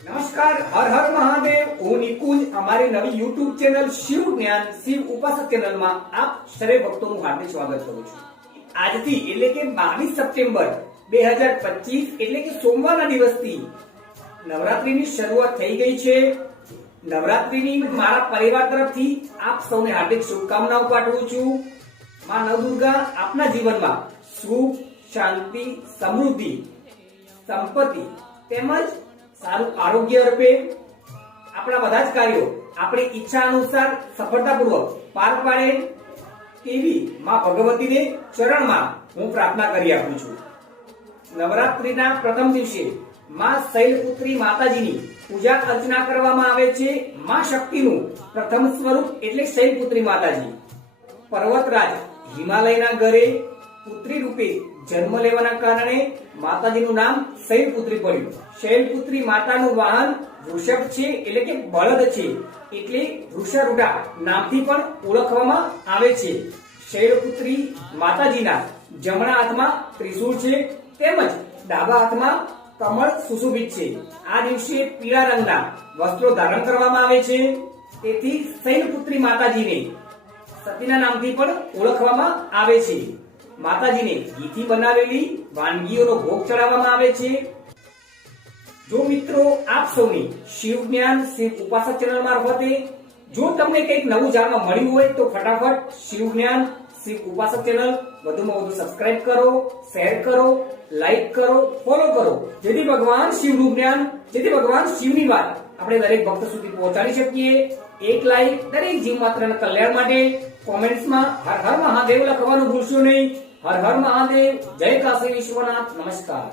નમસ્કાર, હર હર મહાદેવ. હું નિકુંજ અમારી નવી યુટ્યુબ ચેનલ શિવ જ્ઞાન શિવ ઉપાસક ચેનલમાં આપ સર્વે ભક્તોનું હાર્દિક સ્વાગત કરું છું. આજથી એટલે કે 22 સપ્ટેમ્બર 2025 એટલે કે સોમવારના દિવસથી નવરાત્રીની શરૂઆત થઈ ગઈ છે. નવરાત્રીની મારા પરિવાર તરફથી આપ સૌને હાર્દિક શુભકામનાઓ પાઠવું છું. માં નવદુર્ગા આપના જીવનમાં સુખ, શાંતિ, સમૃદ્ધિ, સંપત્તિ તેમજ સારું આરોગ્ય અર્પે. આપણા બધા જ કાર્યો આપણી ઈચ્છા અનુસાર સફળતાપૂર્વક પાર પાડે તેવી માં ભગવતીને ચરણમાં હું પ્રાર્થના કરી આપું છું. નવરાત્રીના પ્રથમ દિવસે માં શૈલપુત્રી માતાજીની પૂજા અર્ચના કરવામાં આવે છે. માં શક્તિનું પ્રથમ સ્વરૂપ એટલે શૈલપુત્રી માતાજી. પર્વતરાજ હિમાલયના ઘરે પુત્રી રૂપે જન્મ લેવાના કારણે માતાજીનું નામ શૈલપુત્રી પડ્યું. શૈલપુત્રી માતાનું વાહન વૃષભ છે એટલે કે બળદ છે, એટલે વૃષારૂઢા નામથી પણ ઓળખવામાં આવે છે. શૈલપુત્રી માતાજીના જમણા હાથમાં ત્રિશૂળ છે તેમજ ડાબા હાથમાં કમળ સુશોભિત છે. આ દિવસે પીળા રંગના વસ્ત્રો ધારણ કરવામાં આવે છે. તેથી શૈલપુત્રી માતાજીને સતીના નામથી પણ ઓળખવામાં આવે છે. માતાજીને ઘીથી બનાવેલી વાનગીઓનો ભોગ ચડાવવામાં આવે છે. જો મિત્રો આપ સૌની શિવ જ્ઞાન શિવ ઉપાસક ચેનલ મારફતે જો તમને કંઈક નવું જાણવા મળ્યું હોય તો ફટાફટ શિવ જ્ઞાન શિવ ઉપાસક ચેનલ વધુમાં વધુ સબસ્ક્રાઇબ કરો, શેર કરો, લાઈક કરો, ફોલો કરો, જેથી ભગવાન શિવનું જ્ઞાન, જેથી ભગવાન શિવની વાત આપણે દરેક ભક્ત સુધી પહોંચાડી શકીએ. એક લાઈક દરેક જીવ માત્રના કલ્યાણ માટે. કોમેન્ટ્સમાં હર હર મહાદેવ લખવાનું ભૂલશો નહીં. હર હર મહાદેવ. જય કાશી વિશ્વનાથ. નમસ્કાર.